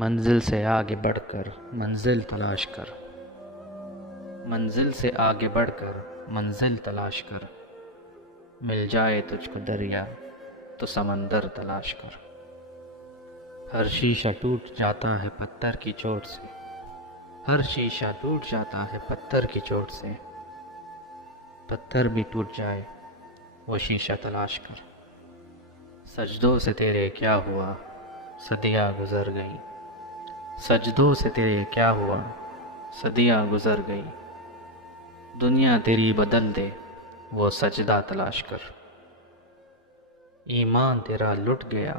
منزل سے آگے بڑھ کر منزل تلاش کر، منزل سے آگے بڑھ کر منزل تلاش کر، مل جائے تجھ کو دریا تو سمندر تلاش کر۔ ہر شیشہ ٹوٹ جاتا ہے پتھر کی چوٹ سے، ہر شیشہ ٹوٹ جاتا ہے پتھر کی چوٹ سے، پتھر بھی ٹوٹ جائے وہ شیشہ تلاش کر۔ سجدوں سے تیرے کیا ہوا صدیاں گزر گئی، سجدوں سے تیرے کیا ہوا صدیاں گزر گئی، دنیا تیری بدل دے وہ سجدہ تلاش کر۔ ایمان تیرا لٹ گیا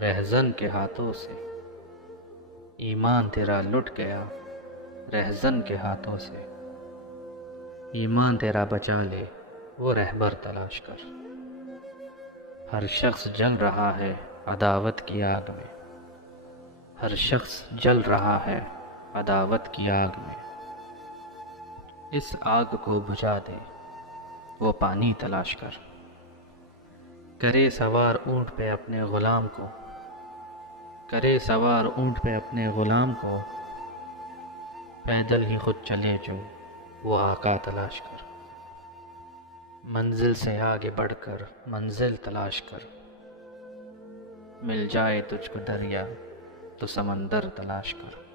رہزن کے ہاتھوں سے، ایمان تیرا لٹ گیا رہزن کے ہاتھوں سے، ایمان تیرا بچا لے وہ رہبر تلاش کر۔ ہر شخص جل رہا ہے عداوت کی آگ میں، ہر شخص جل رہا ہے عداوت کی آگ میں، اس آگ کو بجھا دے وہ پانی تلاش کر۔ کرے سوار اونٹ پہ اپنے غلام کو، کرے سوار اونٹ پہ اپنے غلام کو، پیدل ہی خود چلے جو وہ آقا تلاش کر۔ منزل سے آگے بڑھ کر منزل تلاش کر، مل جائے تجھ کو دریا تو سمندر تلاش کر۔